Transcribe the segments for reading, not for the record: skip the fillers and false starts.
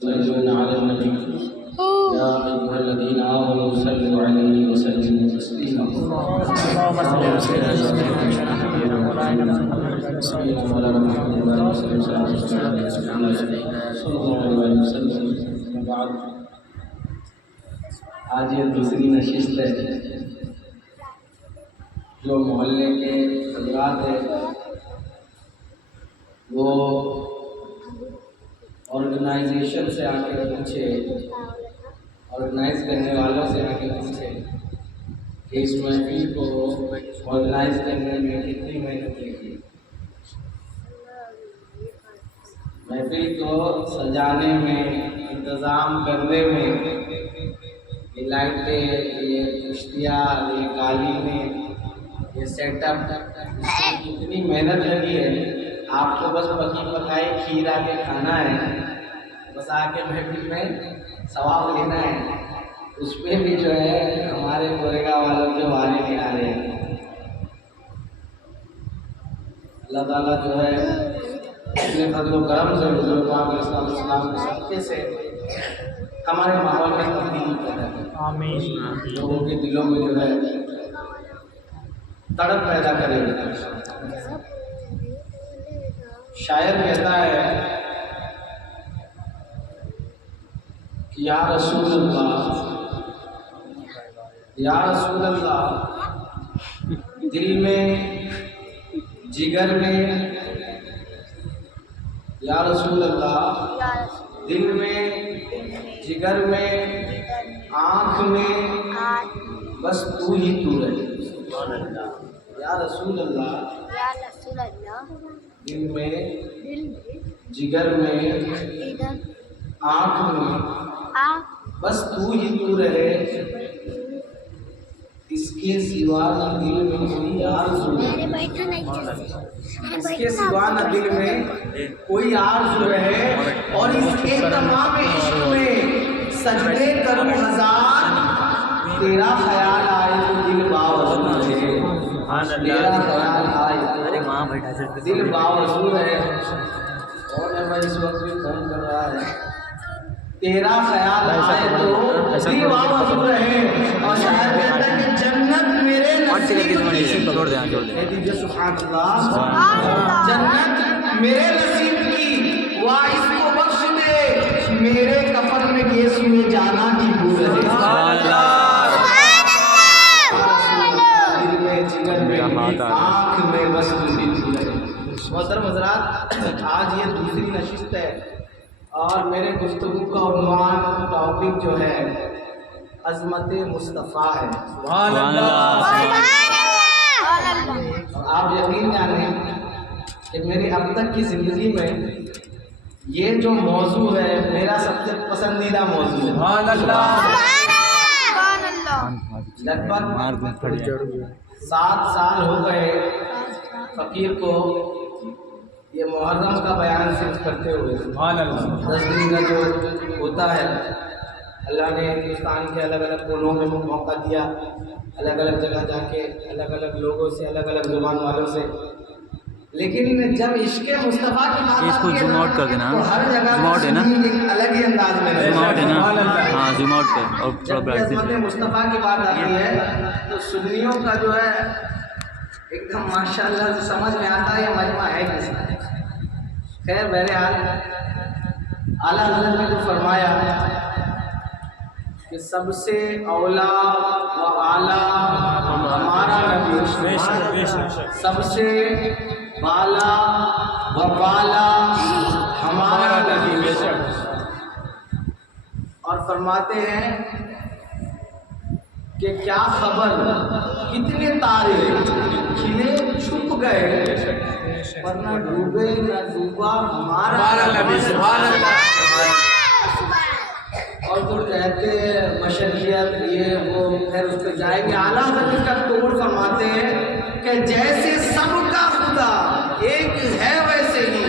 يصلون على النبي يا أيها الذين آمنوا صلوا عليه وسلموا تسليما اللهم صل على سيدنا مولانا محمد صلى الله عليه وسلم بعد آج یہ دوسری نشست ہے جو محلے کے حضرات ہیں وہ آرگنائزیشن سے آ کے پوچھے، آرگنائز کرنے والوں سے آ کے پوچھے کہ اس محفل کو آرگنائز کرنے میں کتنی محنت لگی، محفل کو سجانے میں، انتظام کرنے میں، یہ لائٹیں، یہ اشتہار، یہ قالینیں، یہ سیٹ اپ، کتنی محنت لگی ہے۔ آپ کو بس پکی پکائی کھیر آ کے کھانا ہے، بس آ کے محفل میں ثواب لینا ہے۔ اس پہ بھی جو ہے ہمارے گورےگاں والوں جو والے نہیں آ رہے ہیں۔ اللہ تعالیٰ جو ہے اپنے فضل و کرم سے حضور پاک علیہ السلام کے صدقے سے ہمارے ماحول میں تبدیلی پیدا کرے، آمین۔ لوگوں کے دلوں میں جو ہے تڑپ پیدا کرے۔ شاعر کہتا ہے کہ یا رسول اللہ، یا رسول اللہ، دل میں، جگر میں، یا رسول اللہ، دل میں، جگر میں، آنکھ میں، بس تو ہی تو رہے۔ یا رسول اللہ، دل میں، جگر میں، آنکھ میں، بس تو ہی تو رہے، اس کے سوا نہ دل میں کوئی آرزو رہے، اس کے سوا نہ دل میں کوئی آرزو رہے، اور اس کے تمام عشق میں سجدے کروں ہزار، تیرا خیال آئے تو دل باوضو رہے، تیرا خیال آئے تو دل باوضو رہے۔ اور میں اس وقت بھی فون کر رہا ہے، تیرا خیال آئے تو دل باوضو رہے، اور شاید کہتا ہے کہ جنت میرے نصیب کی، سبحان اللہ، جنت میرے نصیب کی، وائس کو بخش دے، میرے کفن میں گیس میں جانا کی بھول ہے۔ آنکھ میں بس محترم حضرات، آج یہ دوسری نشست ہے اور میرے گفتگو کا عنوان، ٹاپک جو ہے عظمت مصطفیٰ ہے۔ سبحان اللہ۔ آپ یقین جانیں کہ میری اب تک کی زندگی میں یہ جو موضوع ہے میرا سب سے پسندیدہ موضوع ہے۔ سبحان اللہ۔ لگ بھگ 7 سال ہو گئے فقیر کو یہ محرم کا بیان صرف کرتے ہوئے۔ سبحان اللہ۔ 10 دن کا جو ہوتا ہے، اللہ نے ہندوستان کے الگ الگ کونوں میں موقع دیا، الگ الگ جگہ جا کے الگ الگ لوگوں سے، الگ الگ زبان والوں سے، لیکن جب عشق مصطفیٰ کی بات اس کو آتی ہے زوم آؤٹ کر دینا، تو ہر جگہ زوم آؤٹ ہے نا، ایک الگ ہی انداز میں زوم آؤٹ ہے نا، ہے۔ ہاں زوم آؤٹ کر اور تھوڑا جب برائٹ عظمت مصطفیٰ کی بات آتی ہے تو سنیوں کا جو ہے ایک دم ماشاءاللہ سے سمجھ میں آتا ہے یہ مجمع ہے کس کا۔ خیر بہرحال اعلیٰ حضرت نے جو فرمایا کہ سب سے اولا و اعلیٰ ہمارا نبی، سب سے بالا و بالا ہمارا نبی، اور فرماتے ہیں کہ کیا خبر کتنے تارے کھلے چھپ گئے، پر نہ ڈوبے نہ ڈوبا ہمارا نبی۔ سبحان اللہ۔ اور جو کہتے ہیں مشریت یہ وہ، خیر اس پہ جائیں گے۔ اعلیٰ حضرت کا توڑ فرماتے ہیں کہ جیسے سب کا خدا ایک ہے ویسے ہی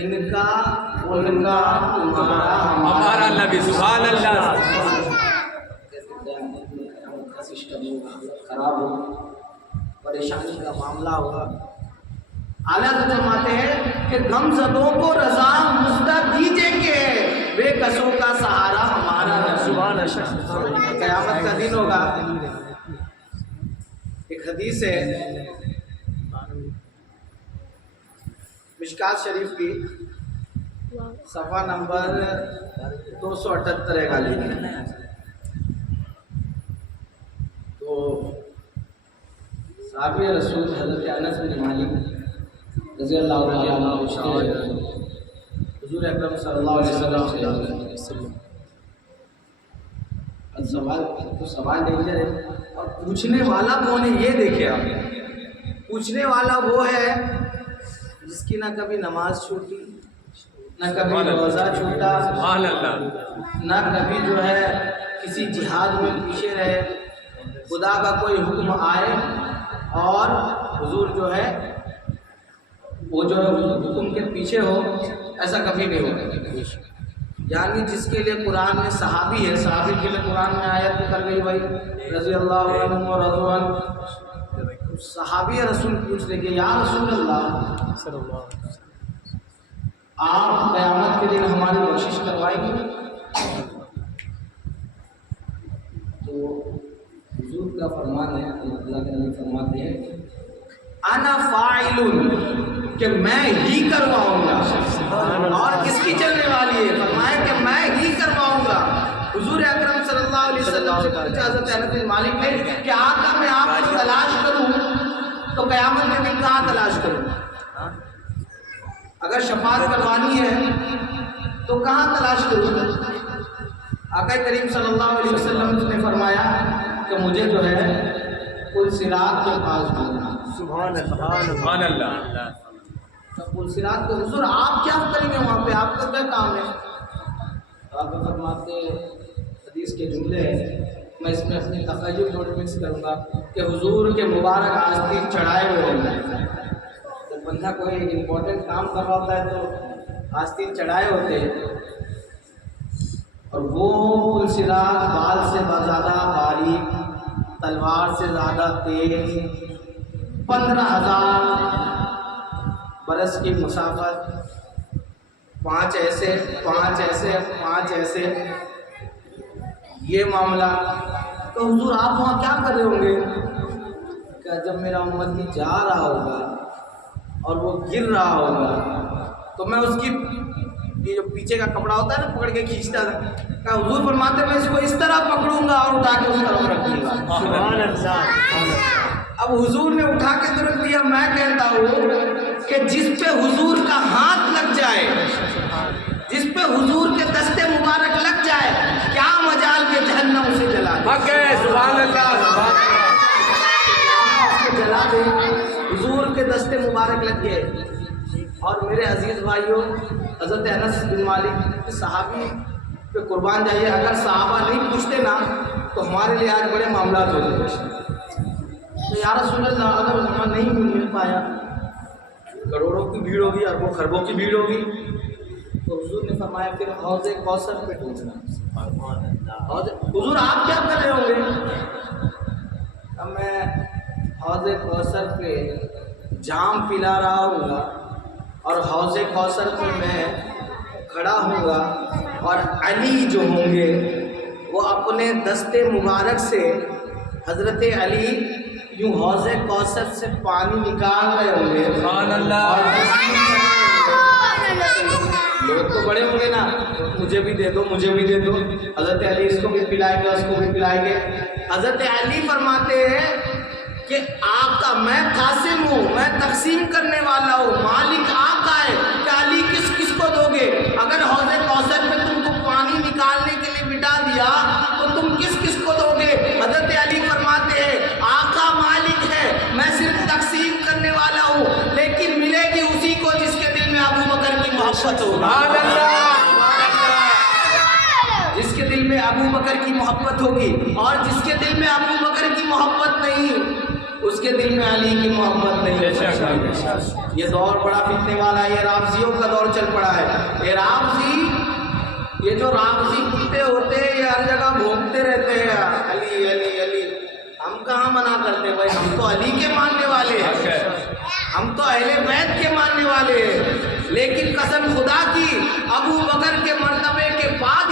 ان کا، ان کا، تمہارا، ہمارا نبی۔ سبحان اللہ۔ سسٹم خراب ہو، پریشانی کا معاملہ ہوگا، اعلیٰ فرماتے ہیں کہ غم زدوں کو رضا مزدہ دیجے کہ کسوں کا سہارا ہمارا رسول. قیامت کا دن ہوگا. ایک حدیث ہے مشکات شریف کی صفحہ نمبر 278 ہے غالب میں. تو صحابی رسول حضرت انس بن مالک رضی اللہ عنہ حضور اکرم صلی اللہ علیہ وسلم سوال ڈینجر ہے. اور پوچھنے والا کون ہے یہ دیکھیں آپ. پوچھنے والا وہ ہے جس کی نہ کبھی نماز چھوٹی, نہ کبھی روزہ چھوٹا, نہ کبھی جو ہے کسی جہاد میں پیچھے رہے. خدا کا کوئی حکم آئے اور حضور جو ہے وہ جو ہے حکم کے پیچھے ہو, ایسا کبھی نہیں ہوگا. یعنی جس کے لیے قرآن میں صحابی ہے, صحابی کے لیے قرآن میں آیت اتر گئی بھائی رضی اللہ عنہ و رضوا عنہ. صحابی رسول پوچھ رہے کہ یا رسول اللہ آپ قیامت کے دن ہماری بخشش کروائیں گے؟ تو حضور کا فرمان ہے, اللہ کے نبی فرماتے ہیں انا فاعل, کہ میں ہی کرواؤں گا. اور کس کی چلنے والی ہے؟ فرمایا کہ میں ہی کرواؤں گا. حضور اکرم صلی اللہ علیہ وسلم سے پوچھا حضرت انس بن مالک نے کہ آقا میں آپ کو تلاش کروں تو قیامت کے دن کہاں تلاش کروں؟ اگر شفاعت کروانی ہے تو کہاں تلاش کروں؟ آقا کریم صلی اللہ علیہ وسلم نے فرمایا کہ مجھے جو ہے پل صراط کے پاس جانا. سبحان اللہ. پل صراط کے حضور آپ کیا کریں گے وہاں پہ, آپ کا کیا کام ہے؟ آپ فرماتے حدیث کے جملے ہیں, میں اس میں اپنی تخیل نوٹ مکس کروں گا کہ حضور کے مبارک آستین چڑھائے ہوئے ہوں گے. جب بندہ کوئی امپورٹنٹ کام کر رہا ہوتا ہے تو آستین چڑھائے ہوتے ہیں, اور وہ پل صراط بال سے زیادہ باریک, تلوار سے زیادہ تیز, 15,000 برس کی مسافت, 5 ایسے 5 ایسے 5 ایسے, یہ معاملہ. تو حضور آپ وہاں کیا کر رہے ہوں گے؟ کہ جب میرا امتی جا رہا ہوگا اور وہ گر رہا ہوگا تو میں اس کی یہ جو پیچھے کا کپڑا ہوتا ہے نا پکڑ کے کھینچتا تھا, کہ حضور فرماتے میں اس کو اس طرح پکڑوں گا اور اٹھا کے اس طرف رکھ دوں گا. اب حضور نے اٹھا کے تو رکھ دیا. میں کہتا ہوں کہ جس پہ حضور کا ہاتھ لگ جائے, جس پہ حضور کے دستے مبارک لگ جائے, کیا مجال کے جہنم اسے جلا دے. سبحان اللہ. جلا دے. حضور کے دستے مبارک لگ گئے. اور میرے عزیز بھائیوں, حضرت انس بن مالک صحابی پہ قربان جائیے. اگر صحابہ نہیں پوچھتے نا تو ہمارے لیے آج بڑے معاملات ہوتے. تو یا رسول اللہ اگر وہاں نہیں مل پایا, کروڑوں کی بھیڑ ہوگی, اربوں خربوں کی بھیڑ ہوگی, تو حضور نے فرمایا پھر حوض کوثر پہ ڈھونڈنا. حضور آپ کیا کر رہے ہوں گے؟ اب میں حوض کوثر پہ جام پلا رہا ہوں گا اور حوض کوثر پہ میں کھڑا ہوں گا, اور علی جو ہوں گے وہ اپنے دستے مبارک سے, حضرت علی یوں حوض کوثر سے پانی نکال رہے ہوں گے. سبحان اللہ. لوگ تو بڑے ہوں گے نا, مجھے بھی دے دو, مجھے بھی دے دو. حضرت علی اس کو بھی پلائیں گے, اس کو بھی پلائیں گے. حضرت علی فرماتے ہیں کہ آقا میں قاسم ہوں, میں تقسیم کرنے والا ہوں, مالک آقا ہے. کہ علی کس کس کو دو گے؟ اگر حوض کوثر میں تم کو پانی نکالنے کے لیے بٹا دیا تو تم کس کس کو دو گے؟ حضرت علی فرماتے ہیں آقا مالک ہے, میں صرف تقسیم کرنے والا ہوں, لیکن ملے گی اسی کو جس کے دل میں ابو بکر کی محبت ہو. جس کے دل میں ابو بکر کی محبت ہوگی, اور جس کے دل میں ابو بکر کی محبت نہیں اس کے دل میں علی کی محبت نہیں. یہ دور بڑا فتنے والا ہے, یہ رافضیوں کا دور چل پڑا ہے. یہ رافضی, یہ جو رافضی کتے ہوتے ہیں یہ ہر جگہ گھومتے رہتے ہیں علی علی علی. ہم کہاں منع کرتے بھائی, ہم تو علی کے ماننے والے ہیں, ہم تو اہل بیت کے ماننے والے ہیں. لیکن قسم خدا کی ابو بکر کے مرتبے کے بعد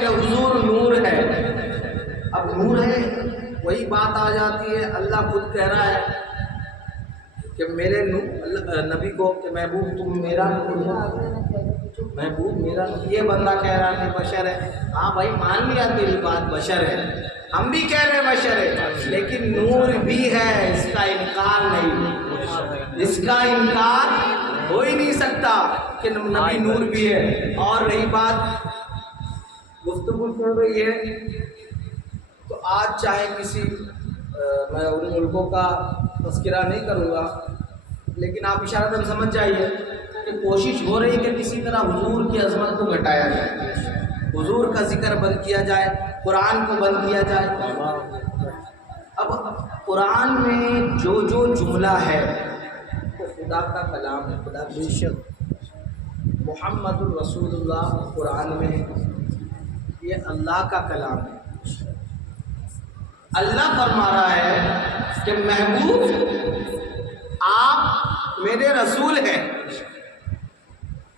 کہ حضور نور ہے. اب نور ہے وہی بات آ جاتی ہے. اللہ خود کہہ رہا ہے کہ میرے نبی کو کہ محبوب تم میرا نور ہے. محبوب میرا نور. یہ بندہ کہہ رہا ہے کہ بشر ہے. ہاں بھائی مان لیا تیری بات بشر ہے, ہم بھی کہہ رہے ہیں بشر ہے, لیکن نور بھی ہے, اس کا انکار نہیں, اس کا انکار ہو ہی نہیں سکتا کہ نبی نور بھی ہے. اور رہی بات گفتگو چل رہی ہے تو آج چاہے کسی میں ان ملکوں کا تذکرہ نہیں کروں گا, لیکن آپ اشارتاً سمجھ جائیے کہ کوشش ہو رہی کہ کسی طرح حضور کی عظمت کو گھٹایا جائے, حضور کا ذکر بند کیا جائے, قرآن کو بند کیا جائے. اب قرآن میں جو جو جملہ ہے وہ خدا کا کلام ہے, خدا بے شک محمد الرسول اللہ قرآن میں ہے, یہ اللہ کا کلام ہے. اللہ فرما رہا ہے کہ محبوب آپ میرے رسول ہیں.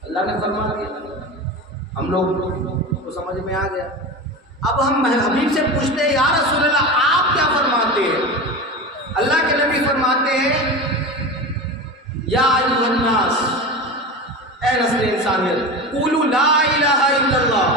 اللہ نے فرما دیا, ہم لوگ کو سمجھ میں آ گیا. اب ہم حبیب سے پوچھتے ہیں یا رسول اللہ آپ کیا فرماتے ہیں؟ اللہ کے نبی فرماتے ہیں یا ایھا الناس, اے نسل انسانیت, قولوا لا الہ الا اللہ.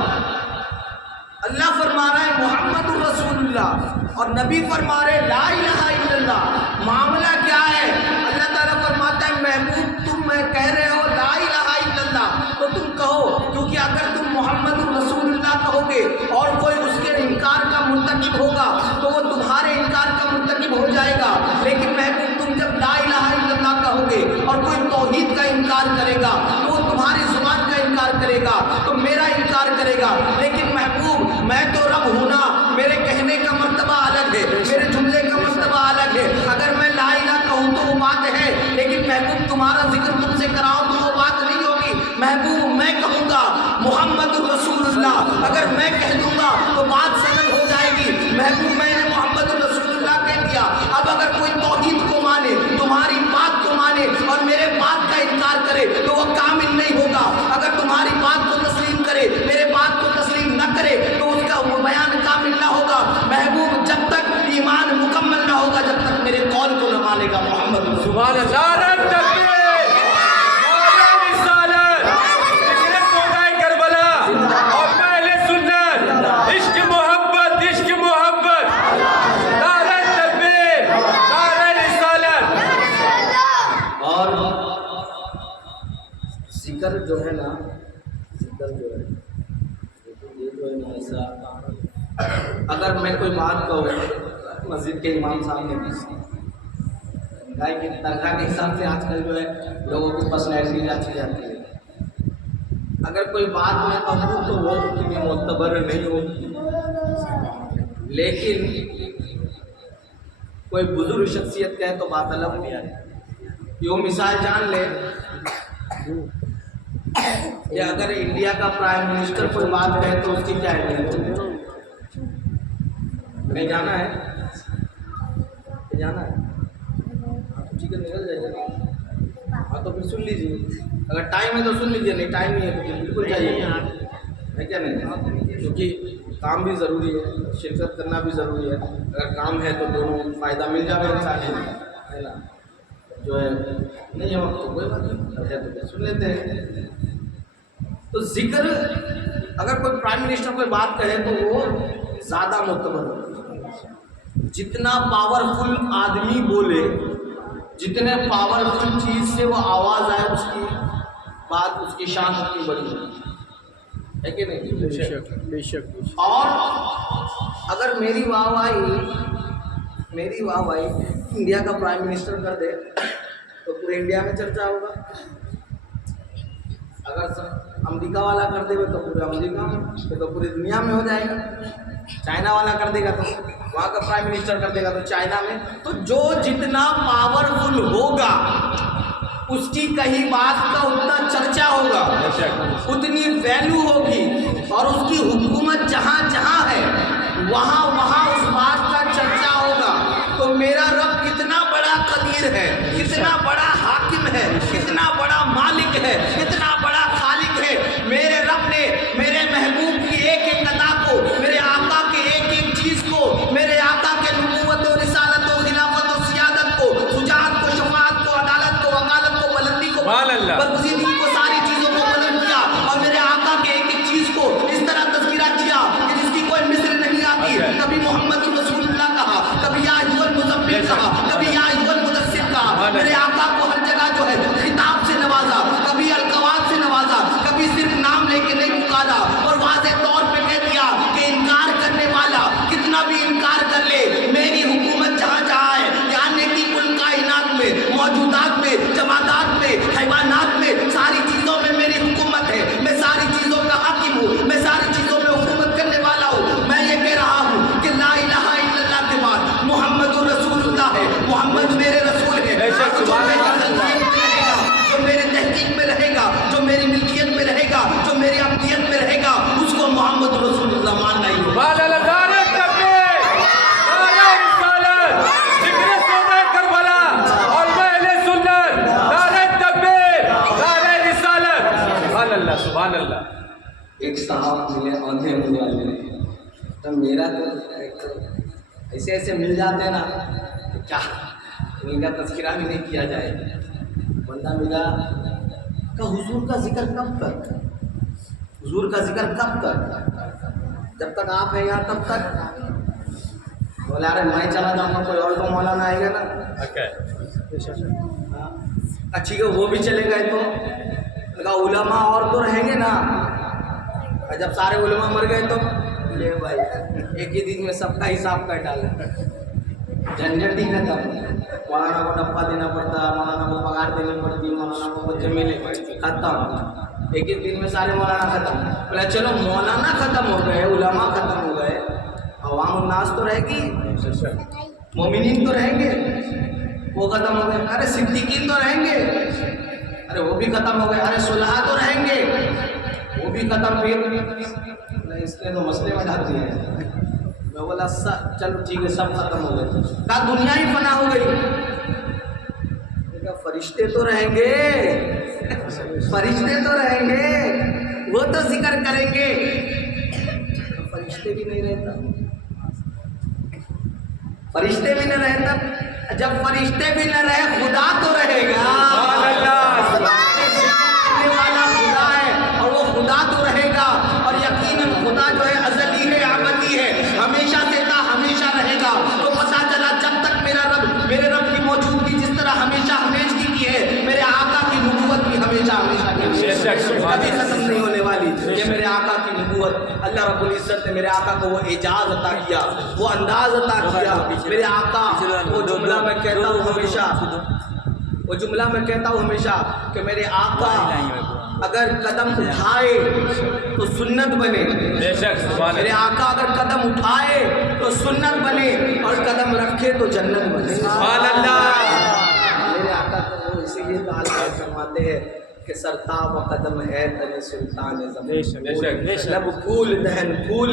اللہ فرما رہا ہے محمد الرسول اللہ اور نبی فرما رہے لا الہ الا اللہ. معاملہ کیا ہے؟ اللہ تعالیٰ فرماتا ہے محبوب تم میں کہہ رہے ہو لا الہ الا اللہ تو تم کہو, کیونکہ اگر تم محمد الرسول اللہ کہو گے اور کوئی اس کے انکار کا مرتکب ہوگا تو وہ تمہارے انکار کا مرتکب ہو جائے گا. لیکن محبوب تم جب لا الہ الا اللہ کہو گے اور کوئی توحید کا انکار کرے گا تو وہ تمہاری زبان کا انکار کرے گا, تو میرا انکار کرے گا. لیکن محبوب میں تو رب ہوں نا, میرے کہنے کا مرتبہ الگ ہے, میرے جملے کا مرتبہ الگ ہے. اگر میں لا الہ کہوں تو وہ بات ہے, لیکن محبوب تمہارا ذکر تم سے کراؤں تو وہ بات نہیں ہوگی. محبوب میں کہوں گا محمد الرسول اللہ, اگر میں کہہ دوں گا تو بات سند ہو جائے گی. محبوب میں نے محمد الرسول اللہ کہہ دیا. اب اگر کوئی توحید کو مانے, تمہاری بات کو مانے اور میرے بات کا انکار کرے تو وہ کامل نہیں ہوگا. اگر تمہاری بات کو تسلیم کرے, میرے بات کو تسلیم نہ کرے تو اس کا وہ بیان کامل نہ ہوگا. محبوب جب تک ایمان مکمل نہ ہوگا جب تک میرے قول کو نہ مانے گا. محمد سبحان اللہ, تکبیر, نعرہ رسالت, ذکر سودائے کربلا اور اہل سنت, عشق محبت, عشق محبت, نعرہ تکبیر, نعرہ رسالت. اور ذکر جو ہے نا, ذکر جو ہے یہ جو ہے نا ایسا, اگر میں کوئی بات کہوں مسجد کے امام صاحب نے گائے کی تنخواہ کے حساب سے آج کل جو ہے لوگوں کی پرسنالٹی جانچی جاتی ہے. اگر کوئی بات میں کہوں تو وہ اتنی معتبر نہیں ہوتی, لیکن کوئی بزرگ شخصیت کہے تو بات الگ ہو. یوں مثال جان لے کہ اگر انڈیا کا پرائم منسٹر کوئی بات کہے تو اس کی کیا اہمیت ہے؟ نہیں جانا ہے, جانا ہے ٹھیک ہے, نکل جائے گا. ہاں تو پھر سن لیجیے, اگر ٹائم ہے تو سن لیجیے, نہیں ٹائم نہیں ہے تو بالکل جائیے, ہے کیا نہیں؟ کیونکہ کام بھی ضروری ہے, شرکت کرنا بھی ضروری ہے. اگر کام ہے تو دونوں فائدہ مل جائے گا انسان ہے نا. جو ہے نہیں ہے وقت تو کوئی بات نہیں, تو سن لیتے ہیں. تو ذکر اگر کوئی پرائم منسٹر کوئی بات کہے تو وہ زیادہ معتبر ہوتی ہے. جتنا پاورفل آدمی بولے, جتنے پاورفل چیز سے وہ آواز آئے, اس کی بات, اس کی شان اتنی بڑی ہے کہ نہیں؟ بے شک. اور اگر میری واہ واہی انڈیا کا پرائم منسٹر کر دے تو پورے انڈیا میں چرچا ہوگا. اگر امریکہ والا کر دے گا تو پورے امریکہ میں, تو پوری دنیا میں ہو جائے گا. چائنا والا کر دے گا تو وہاں کا پرائم منسٹر کر دے گا تو چائنا میں. تو جو جتنا پاورفل ہوگا اس کی کہیں بات کا اتنا چرچا ہوگا, اتنی ویلیو ہوگی, اور اس کی حکومت جہاں جہاں ہے وہاں وہاں اس بات کا چرچا ہوگا. تو میرا رب کتنا بڑا قدیر ہے, کتنا بڑا حاکم ہے, کتنا بڑا مالک ہے, کتنا بڑا خالق ہے. میرے رب نے میرے محبوب اللہ برگزیدگی کو ساری چیزوں کو قلم کیا اور میرے آقا کے ایک ایک چیز کو اس طرح تذکرہ کیا کہ جس کی کوئی مثل نہیں آتی. کبھی محمد رسول اللہ کہا, کبھی یا ایھا المزمل کہا, کبھی یا ایھا المدثر کہا. میرے آقا کو ہر جگہ جو ہے خطاب سے نوازا, کبھی القاب سے نوازا, کبھی صرف نام لے کے نہیں پکارا اور واضح طور پہ کہہ دیا کہ انکار کرنے والا کتنا بھی انکار کر لے, میری حکومت جہاں جہاں ہے, یعنی کہ کل کائنات میں, موجودات میں, جمادات میں, حیوانات میں, ساری چیزوں میں میری حکومت ہے. میں ساری چیزوں کا حاکم ہوں, میں ساری چیزوں میں حکومت کرنے والا ہوں. میں یہ کہہ رہا ہوں کہ لا الہ الا اللہ کے بعد محمد رسول اللہ ہے, محمد میرے رسول ہے. جو میری تحقیق میں رہے گا, جو میرے تحقیق میں رہے گا, جو میری ملکیت میں رہے گا, جو میری ابدیت میں رہے گا, اس کو محمد رسول اللہ ماننا ہی ہوگا. سبحان اللہ. نعرہ تکبیر, نعرہ رسالت, ذکر صوبہ کربلا اور میں اہل سنت. نعرہ تکبیر, نعرہ رسالت. سبحان اللہ, سبحان اللہ. ایک صاحب ملے آندھے ہونے والے, تو میرا تو ایسے ایسے مل جاتے ہیں نا, کیا ان کا تذکرہ بھی نہیں کیا جائے. بندہ ملا کہ حضور کا ذکر کب تک, حضور کا ذکر کب تک, جب تک آپ ہیں یہاں تب تک. بولا ارے میں چلا جاؤں گا, کوئی اور تو مولانا آئے گا نا. اچھی کہ وہ بھی چلے گئے تو علماء اور تو رہیں گے نا. جب سارے علماء مر گئے تو لے بھائی ایک ہی دن میں سب کا حساب کر ڈالے, جھنجھٹ ہی ختم. مولانا کو ڈبہ دینا پڑتا, مولانا کو پگار دینی پڑتی, مولانا کو بچے ملے, ختم. ایک ہی دن میں سارے مولانا ختم. بولا چلو مولانا ختم ہو گئے, علماء ختم ہو گئے, عوام الناس تو رہے گی, مومنین تو رہیں گے, وہ ختم ہو گئے. ارے صدیقین تو رہیں گے, ارے وہ بھی ختم ہو گئے. ارے صلحاء تو رہیں گے, وہ بھی ختم. پھر اس نے تو مسئلے میں ڈال دیے. میں بولا چلو ٹھیک ہے, سب ختم ہو گئے. کہا دنیا ہی فنا ہو گئی. کہا فرشتے تو رہیں گے, فرشتے تو رہیں گے, وہ تو ذکر کریں گے. فرشتے بھی نہیں رہتا, فرشتے بھی نہ رہتا. جب فرشتے بھی نہ رہے خدا تو رہے گا. والا خدا ہے اور وہ خدا تو رہے گا. اور یقیناً خدا جو ہے ازلی ہے, ابدی ہے, ہمیشہ سے تھا, ہمیشہ رہے گا. تو پتہ چلا جب تک میرا رب, میرے رب کی موجودگی جس طرح ہمیشہ ہمیشگی کی ہے, میرے آقا کی نبوت بھی ہمیشہ ہمیشہ کی کبھی ختم نہیں ہونے والی. یہ میرے آقا کی نبوت, اللہ رب العزت نے میرے آقا کو وہ اعجاز عطا کیا, وہ انداز عطا کیا. میرے آقا وہ جملہ میں کہتا ہوں ہمیشہ, وہ جملہ میں کہتا ہوں ہمیشہ کہ میرے آقا اگر قدم اٹھائے تو سنت بنے. میرے آقا اگر قدم اٹھائے تو سنت بنے, اور قدم رکھے تو جنت بنے. سبحان اللہ. میرے آقا کو وہ اسی لیے تعالیٰ فرماتے ہیں کہ سرتاب و قدم ہے تن سلطان زمان, لب پھول دہن پھول,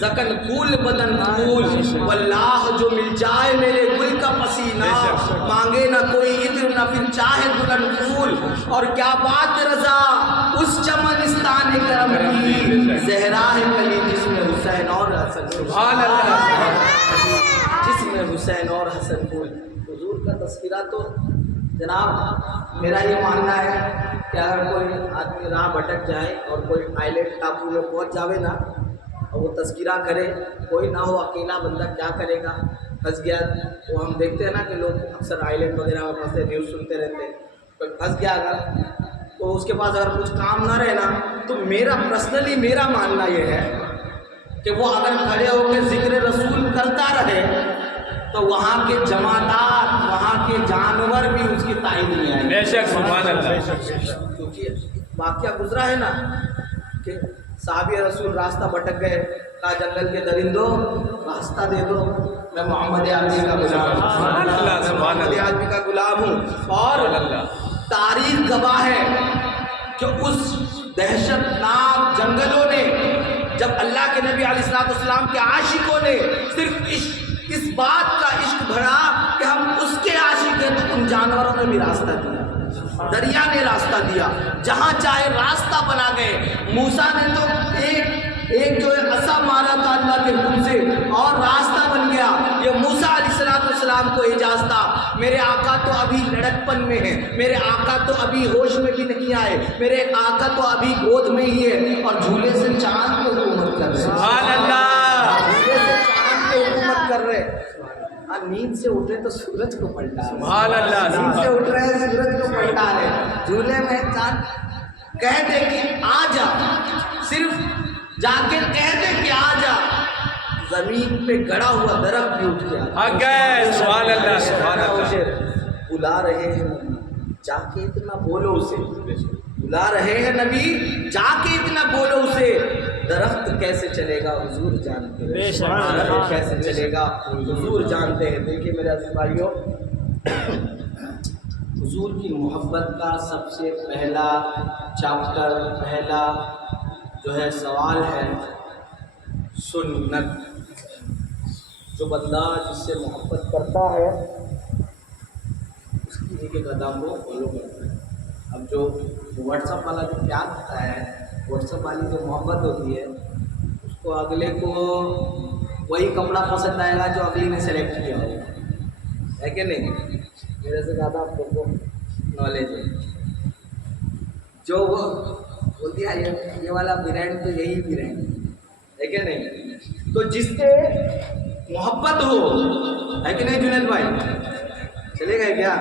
زکن پھول بدن پھول. واللہ جو مل جائے میرے گل کا پسینہ, مانگے نہ کوئی عطر نہ پھر چاہے دلہن پھول. اور کیا بات رضا اس چمنستان کرم کی, زہرا ہے کلی جس میں حسین اور حسن, سبحان اللہ, جس میں حسین اور حسن پھول. حضور کا تذکرہ تو جناب میرا یہ ماننا ہے کہ اگر کوئی آدمی راہ بھٹک جائے اور کوئی آئلینڈ ٹاپو میں پہنچ جاوے نا, اور وہ تذکرہ کرے, کوئی نہ ہو, اکیلا بندہ کیا کرے گا, پھنس گیا. وہ ہم دیکھتے ہیں نا کہ لوگ اکثر آئلینڈ وغیرہ میں پھنستے, نیوز سنتے رہتے ہیں. کوئی پھنس گیا اگر, تو اس کے پاس اگر کچھ کام نہ رہے نا, تو میرا پرسنلی میرا ماننا یہ ہے کہ وہ اگر کھڑے ہو کے ذکر رسول کرتا رہے تو وہاں کے جمادات, وہاں کے جانور بھی اس کی تائید نہیں آئیں. بے شک, سبحان اللہ. کیونکہ واقعہ گزرا ہے نا کہ صحابی رسول راستہ بھٹک گئے, کہا جنگل کے درندوں راستہ دے دو, میں محمد عربی کا غلام ہوں, محمد عربی کا غلام ہوں. اور تاریخ گواہ ہے کہ اس دہشت ناک جنگلوں نے, جب اللہ کے نبی علیہ السلام کے عاشقوں نے صرف اس بات کا عشق بھرا کہ ہم اس کے عاشق ہیں, تو ان جانوروں نے بھی راستہ دیا, دریا نے راستہ دیا, جہاں چاہے راستہ بنا گئے. موسیٰ نے تو ایک جو ہے عصا مارا تھا اللہ کے حکم سے اور راستہ بن گیا. یہ موسیٰ علیہ السلام السلام کو اعجاز تھا، میرے آقا تو ابھی لڑکپن میں ہے، میرے آقا تو ابھی ہوش میں بھی نہیں آئے، میرے آقا تو ابھی گود میں ہی ہے اور جھولے سے چاند پہ حکومت کر رہے ہیں۔ سبحان اللہ، جھولے سے چاند پہ حکومت کر رہے ہیں۔ نیند سے اٹھے تو سورج کو پلٹا رہے، سبحان اللہ، نیند سے اٹھ رہے ہیں سورج کو پلٹا رہے، جھولے میں چاند کہہ دے کہ آ جا، صرف جا کے کہہ دے کہ آ جا، زمین پہ گڑا ہوا درخت بھی اٹھ گیا۔ حق ہے، سبحان اللہ، سبحان اللہ۔ بلا رہے ہیں نبی، جا کے اتنا بولو اسے، بلا رہے ہیں نبی، جا کے اتنا بولو اسے، درخت کیسے چلے گا حضور جانتے ہیں، درخت کیسے چلے گا حضور جانتے ہیں۔ دیکھیے میرے عزیز بھائیوں، حضور کی محبت کا سب سے پہلا چیپٹر، پہلا جو ہے سوال ہے سنت۔ جو بندہ جس سے محبت کرتا ہے اس کی ایک ادا کو فالو کرتا ہے۔ اب جو واٹس ایپ والا جو پیار ہوتا ہے، واٹس ایپ والی جو محبت ہوتی ہے، اس کو اگلے کو وہی کپڑا پسند آئے گا جو اگلے نے سلیکٹ کیا ہوگا، ہے کہ نہیں؟ میرے سے زیادہ آپ کو نالج ہے۔ جو وہ بولتی ہے یہ والا برانڈ تو یہی برانڈ ہے کہ نہیں؟ تو جس سے محبت ہو، ہے کہ نہیں جنید بھائی؟ چلے گئے کیا؟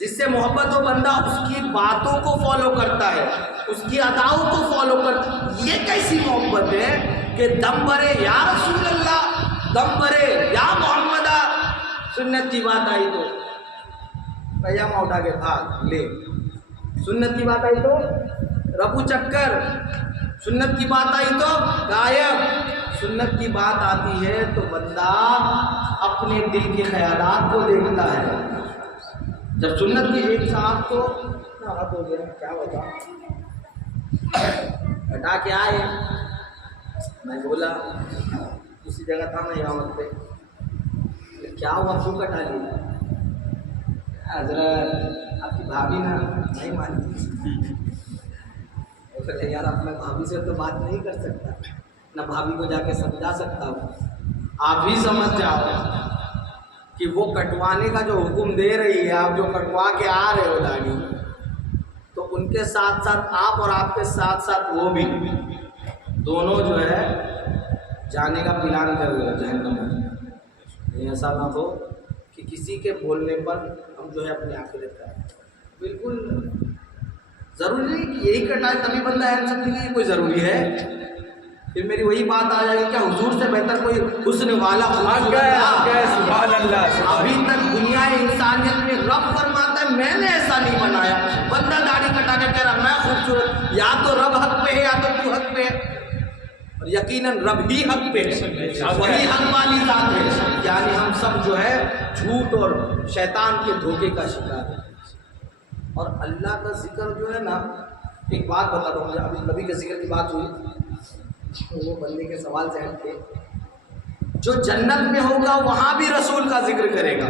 جس سے محبت ہو، بندہ اس کی باتوں کو فالو کرتا ہے، اس کی اداؤں کو فالو کرتا ہے۔ یہ کیسی محبت ہے کہ دم برے یا رسول اللہ، دم برے یا محمد، سنت کی بات آئی تو پیجامہ اٹھا کے بھاگ لے، سنت کی بات آئی تو رفو چکر، سنت کی بات آئی تو غائب۔ سنت کی بات آتی ہے تو بندہ اپنے دل کے خیالات کو دیکھتا ہے۔ جب سنت کی ایک صاحب کو حد ہو گیا، کیا بتا ہٹا کے آئے، میں بولا اسی جگہ تھا میں امامت پہ، کیا ہوا کیوں کٹا لیا؟ حضرت آپ کی بھابھی نا نہیں مانتی، یار اب میں بھابھی سے تو بات نہیں کر سکتا، نہ بھابھی کو جا کے سمجھا سکتا ہوں، آپ ہی سمجھ جاؤ کہ وہ کٹوانے کا جو حکم دے رہی ہے، آپ جو کٹوا کے آ رہے ہو داڑھی، تو ان کے ساتھ ساتھ آپ اور آپ کے ساتھ ساتھ وہ بھی دونوں جو ہے جانے کا پلان کر رہے ہو جہنم میں۔ ایسا نہ ہو کہ کسی کے بولنے پر ہم جو ہے اپنی آخرت کریں۔ بالکل ضروری نہیں کہ یہی کٹائے تبھی بندہ ہے زندگی، کوئی ضروری ہے؟ پھر میری وہی بات آ جائے گی، کیا حضور سے بہتر کوئی حسن والا سبحان اللہ۔ ابھی تک دنیا انسانیت میں رب فرماتا ہے میں نے ایسا نہیں بنایا، بندہ داڑھی کٹا کے کہہ رہا میں خوبصورت، یا تو رب حق پہ ہے یا تو تو حق پہ ہے، اور یقیناً رب ہی حق پہ ہے، وہی حق والی ذات ہے۔ یعنی ہم سب جو ہے جھوٹ اور شیطان کے دھوکے کا شکار ہے۔ اور اللہ کا ذکر جو ہے نا، ایک بات بتا دوں، مجھے ابھی نبی کے ذکر کی بات ہوئی، وہ بندے کے سوال سے ہٹ کے، جو جنت میں ہوگا وہاں بھی رسول کا ذکر کرے گا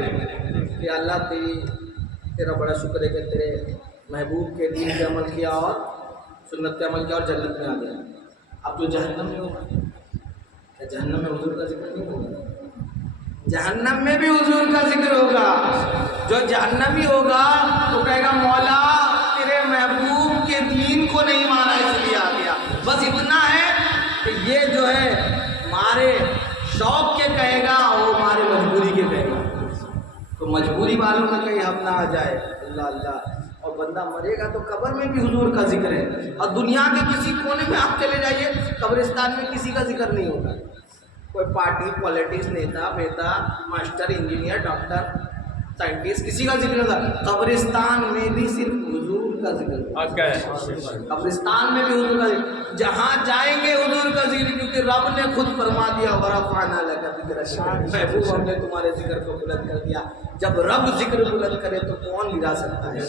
کہ اللہ تیرا بڑا شکر ہے کہ تیرے محبوب کے دین پہ عمل کیا اور سنت پہ عمل کیا اور جنت میں آ گیا۔ اب جو جہنم میں ہوگا، کیا جہنم میں حضور کا ذکر نہیں ہوگا؟ جہنم میں بھی حضور کا ذکر ہوگا۔ جو جہنمی ہوگا تو کہے گا مولا تیرے محبوب کے دین کو نہیں مانا اس لیے آ گیا، بس اتنا ہے کہ یہ جو ہے ہمارے شوق کے کہے گا، وہ ہمارے مجبوری کے کہے گا، تو مجبوری والوں میں کہیں ہم نہ آ جائے۔ اللہ اللہ۔ اور بندہ مرے گا تو قبر میں بھی حضور کا ذکر ہے، اور دنیا کے کسی کونے میں آپ چلے جائیے قبرستان میں کسی کا ذکر نہیں ہوتا، کوئی پارٹی پالیٹکس نیتا بیتا ماسٹر انجینئر ڈاکٹر سائنٹسٹ کسی کا ذکر ہوتا، قبرستان میں بھی صرف حضور کا ذکر ہوتا ہے۔ قبرستان میں بھی حضور کا ذکر، جہاں جائیں گے حضور کا ذکر، کیونکہ رب نے خود فرما دیا وَرَفَعْنَا لَكَ ذِكْرَكَ، محبوب ہم نے تمہارے ذکر کو بلند کر دیا۔ جب رب ذکر بلند کرے تو کون گرا سکتا ہے؟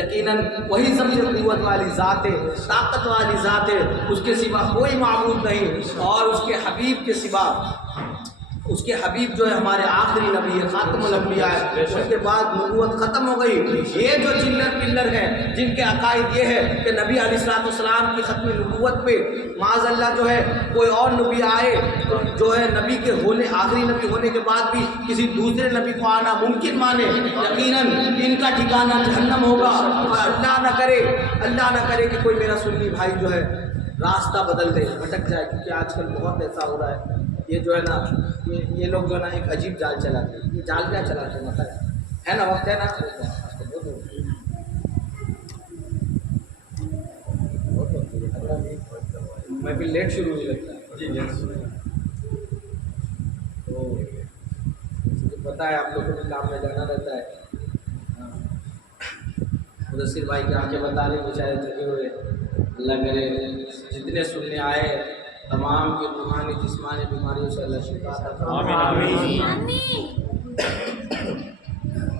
یقیناً وہی سب سے قوت والی ذات ہے، طاقت والی ذات ہے، اس کے سوا کوئی معبود نہیں، اور اس کے حبیب کے سوا اس کے حبیب جو ہے ہمارے آخری نبی ہے، خاتم الانبیاء ہے، اس کے بعد نبوت ختم ہو گئی۔ یہ جو چلر پلر ہیں جن کے عقائد یہ ہے کہ نبی علیہ السلام کی ختم نبوت پہ معاذ اللہ جو ہے کوئی اور نبی آئے جو ہے نبی کے ہونے، آخری نبی ہونے کے بعد بھی کسی دوسرے نبی کو آنا ممکن مانے، یقیناً ان کا ٹھکانہ جہنم ہوگا۔ اور اللہ نہ کرے کہ کوئی میرا سنی بھائی جو ہے راستہ بدل دے، بھٹک جائے، کیونکہ آج کل بہت ایسا ہو رہا ہے۔ یہ جو ہے نا یہ لوگ جو ہے نا ایک عجیب جال چلاتے ہیں۔ یہ جال کیا چلاتے ہیں مطلب ہے نا، وقت ہے نا، میں بھی لیٹ شروع نہیں لگتا تو پتہ ہے آپ لوگوں کو کام میں جانا رہتا ہے۔ مدثر بھائی کی آنکھیں بتا رہے بیچارے تھکے ہوئے، اللہ کرے جتنے سننے آئے تمام کی روحانی جسمانی بیماریوں سے اللہ شفا عطا فرمائے۔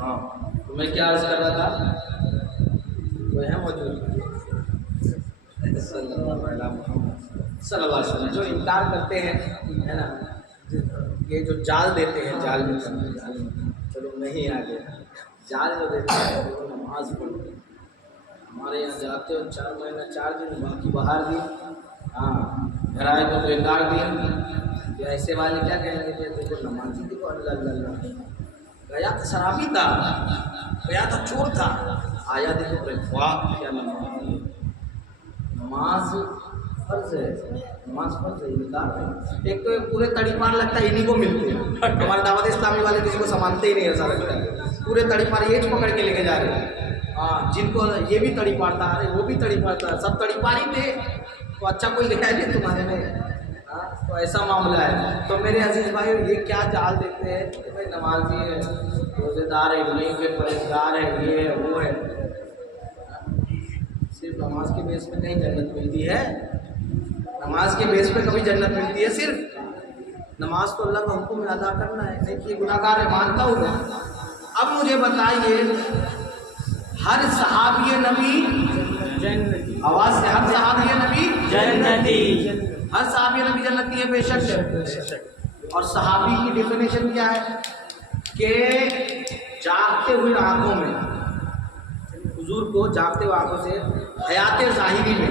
ہاں تو میں کیا عرض کر رہا تھا، کوئی ہے موجود صلی اللہ علیہ وسلم جو انکار کرتے ہیں ہے نا، یہ جو جال دیتے ہیں، جال میں چلو نہیں آگے، جال جو دیتے ہیں وہ نماز پڑھتے ہیں۔ ہمارے یہاں جاتے ہو 4 مہینہ 4 دن باقی باہر بھی، ہاں گھر آئے تو انکار دیا، ایسے والے کیا کہیں گے کہ دیکھو نمازی دیکھو اللہ اللہ گیا تھا، شرابی تھا، گیا تھا، چور تھا، آیا دیکھو کیا نماز فرض ہے، نماز فرض ہے، انکار ہے۔ ایک تو پورے تڑی پار لگتا ہے انہیں کو ملتے ہیں، ہمارے دعوت اسلامی والے کسی کو سنبھالتے ہی نہیں، ایسا لگتا ہے پورے تڑی پار یہ پکڑ کے لے کے جا رہے ہیں۔ ہاں جن کو یہ بھی تڑی پارتا ہے وہ بھی تڑی پارتا ہے، سب تڑی پار ہی تھے، تو اچھا کوئی لکھا ہے نہیں تمہارے میں، ہاں تو ایسا معاملہ ہے۔ تو میرے عزیز بھائی یہ کیا جال دیتے ہیں کہ بھائی نمازی ہے، روزے دار ہے، نہیں پہ پرہیزگار ہے، یہ ہے وہ ہے، صرف نماز کے بیس پہ نہیں جنت ملتی ہے، نماز کے بیس پہ کبھی جنت ملتی ہے؟ صرف نماز تو اللہ کا حکم میں ادا کرنا ہے، نہیں کہ گناہ گار ہے، مانتا ہوں میں۔ اب مجھے بتائیے ہر صحابی نبی جنتی، آواز سے ہر صحابی نبی جنتی، ہر صحابی نبی جنتی ہے، بے شک۔ اور صحابی کی ڈیفینیشن کیا ہے کہ جاگتے ہوئے آنکھوں میں، حضور کو جاگتے ہوئے آنکھوں سے حیات ظاہری میں،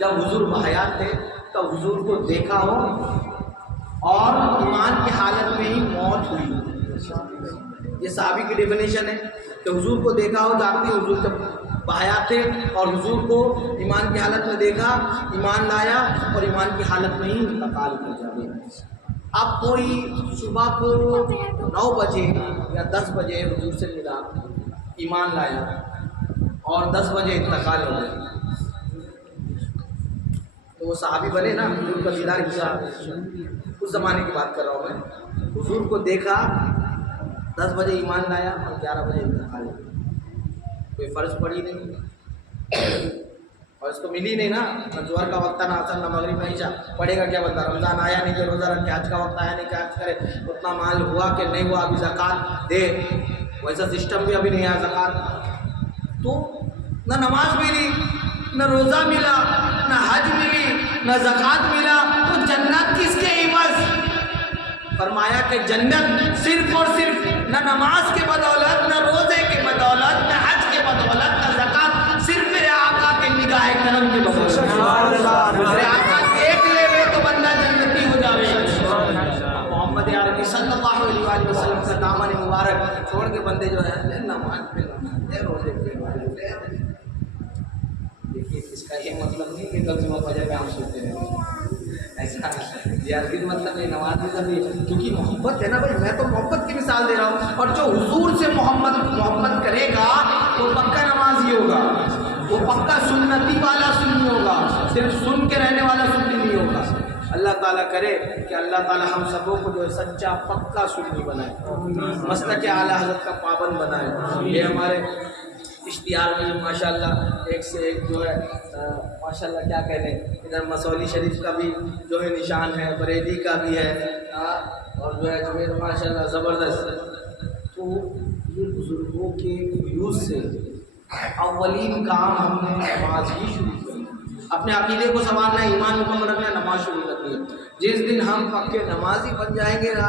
جب حضور بحیات تھے تب حضور کو دیکھا ہو اور ایمان کی حالت میں ہی موت ہوئی، یہ صحابی کی ڈیفینیشن ہے کہ حضور کو دیکھا ہو جاگتے، حضور جب بحیات تھے اور حضور کو ایمان کی حالت میں دیکھا، ایمان لایا اور ایمان کی حالت میں ہی انتقال کر جائے۔ اب کوئی صبح کو 9 بجے یا 10 بجے حضور سے ملا، ایمان لایا اور 10 بجے انتقال ہو گیا، تو وہ صحابی بنے نا، حضور کا دیدار کیا، اس زمانے کی بات کر رہا ہوں میں، حضور کو دیکھا، 10 بجے ایمان لایا اور 11 بجے انتقال ہو گیا، کوئی فرض پڑی نہیں، فرض تو ملی نہیں نا، نہ ظہر کا وقت نہ عصر نہ مغرب نہ عشاء، پڑھے گا کیا بندہ؟ رمضان آیا نہیں کہ روزہ رکھ کے، حج کا وقت آیا نہیں کہ حج کرے، اتنا مال ہوا کہ نہیں ہوا، ابھی زکوٰۃ دے، ویسا سسٹم بھی ابھی نہیں آیا زکوٰۃ، تو نہ نماز ملی، نہ روزہ ملا، نہ حج ملی، نہ زکوٰۃ ملا، تو جنت کس کے عوض؟ فرمایا کہ جنت صرف اور صرف نہ نماز کے بدولت، نہ روزے کے بدولت، نہ حج کے بدولت، نہ زکوٰۃ، صرف میرے آقا کے نگاہ کرم کے بدولت، میرے آقا دیکھ لے گے تو بندہ جنتی ہو جائے۔ محمد عربی صلی اللہ علیہ وآلہ وسلم کا دامن مبارک چھوڑ کے بندے جو ہے نماز پہ نماز، روزے پہ روزے، دیکھیے اس کا یہ مطلب نہیں کہ کل صبح فجر میں ہم سوتے ہیں، ایسا یہ عربی مطلب ہے نماز بھی ضروری ہے، کیونکہ محبت ہے نا بھائی، میں تو محبت کی مثال دے رہا ہوں، اور جو حضور سے محبت کرے گا وہ پکا نمازی ہوگا، وہ پکا سنتی والا سنی ہوگا، صرف سن کے رہنے والا سنی نہیں ہوگا۔ اللہ تعالیٰ کرے کہ اللہ تعالیٰ ہم سبوں کو جو ہے سچا پکا سنی بنائے، مسلک اعلیٰ حضرت کا پابند بنائے۔ یہ ہمارے اشتہار میں جو ماشاءاللہ ایک سے ایک جو ہے ماشاءاللہ کیا کہنے، ادھر مسولی شریف کا بھی جو ہے نشان ہے، بریلی کا بھی ہے، اور جو ہے جو ماشاءاللہ زبردست، تو یہ بزرگوں کے یوز سے اولین کام ہم نے نماز ہی شروع کی، اپنے عقیدے کو سنوارنا، ایمان مکمل رکھنا، نماز شروع کرنی ہے۔ جس دن ہم پکے نمازی بن جائیں گے نا،